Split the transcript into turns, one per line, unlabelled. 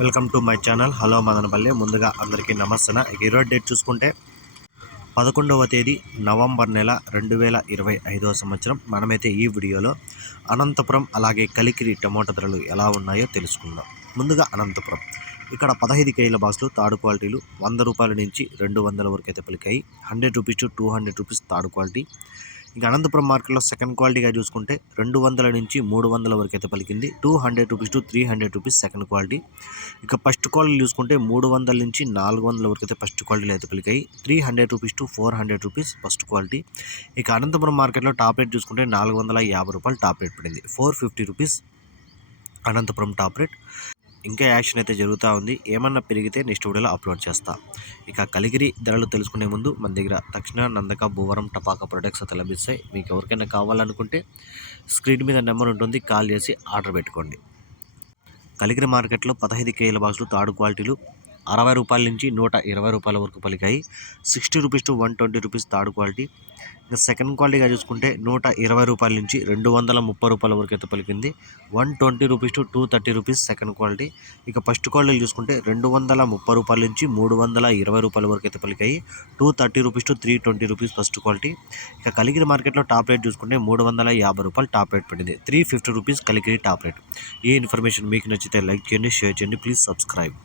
Welcome to my channel. Hello Madanapalle. ముందుగా అందరికీ నమస్తే ఈరోజు డేట్ చూసుకుంటే పదకొండవ తేదీ నవంబర్ నెల రెండు వేల ఇరవై ఐదవ సంవత్సరం. మనమైతే ఈ వీడియోలో అనంతపురం అలాగే కలికిరి టమోటా ధరలు ఎలా ఉన్నాయో తెలుసుకుందాం. ముందుగా అనంతపురం. ఇక్కడ పదహైదు కేజీల బాక్స్లు తాడు క్వాలిటీలు వంద రూపాయల నుంచి రెండు వందల వరకు అయితే పలికాయి. Hundred rupees to two hundred rupees తాడు క్వాలిటీ. ఇంకా అనంతపురం మార్కెట్లో సెకండ్ క్వాలిటీగా చూసుకుంటే రెండు వందల నుంచి మూడు వందల వరకు అయితే పలికింది. Two hundred rupees to three hundred rupees second quality. ఇక ఫస్ట్ క్వాలిటీ చూసుకుంటే మూడు వందల నుంచి నాలుగు వందల వరకు అయితే ఫస్ట్ క్వాలిటీలో అయితే పలికాయి. Three hundred rupees to four hundred rupees first quality. ఇక అనంతపురం మార్కెట్లో టాప్ రేట్ చూసుకుంటే నాలుగు వందల యాభై రూపాయలు టాప్ రేట్ పడింది. Four fifty rupees Anantapuram top rate. ఇంకా యాక్షన్ అయితే జరుగుతూ ఉంది. ఏమన్నా పెరిగితే నెక్స్ట్ వీడియోలో అప్లోడ్ చేస్తా. ఇక కలిగిరి ధరలు తెలుసుకునే ముందు మన దగ్గర తక్షణ నందక భూవరం టపాకా ప్రొడక్ట్స్ అయితే లభిస్తాయి. మీకు ఎవరికైనా కావాలనుకుంటే స్క్రీన్ మీద నెంబర్ ఉంటుంది. కాల్ చేసి ఆర్డర్ పెట్టుకోండి. కలిగిరి మార్కెట్లో పదహైదు కేజీల బాక్సులు తాడు క్వాలిటీలు అరవై రూపాయల నుంచి నూట ఇరవై రూపాయల వరకు పలికాయి. Sixty rupees to one twenty rupees third quality. ఇంకా సెకండ్ క్వాలిటీగా చూసుకుంటే నూట ఇరవై రూపాయల నుంచి రెండు వందల ముప్పై రూపాయల వరకు అయితే పలికింది. One twenty rupees to two thirty rupees second quality. ఇక ఫస్ట్ క్వాలిటీ చూసుకుంటే రెండు వందల ముప్పై రూపాయల నుంచి మూడు వందల ఇరవై రూపాయల వరకు అయితే పలికాయి. Two thirty rupees to three twenty rupees first quality. ఇక కలిగిరి మార్కెట్లో టాప్ రేట్ చూసుకుంటే మూడు వందల యాభై రూపాయలు టాప్ రేట్ పడింది. Three fifty rupees Kaligiri top rate. ఈ ఇన్ఫర్మేషన్ మీకు నచ్చితే లైక్ చేయండి షేర్ చేయండి. Please subscribe.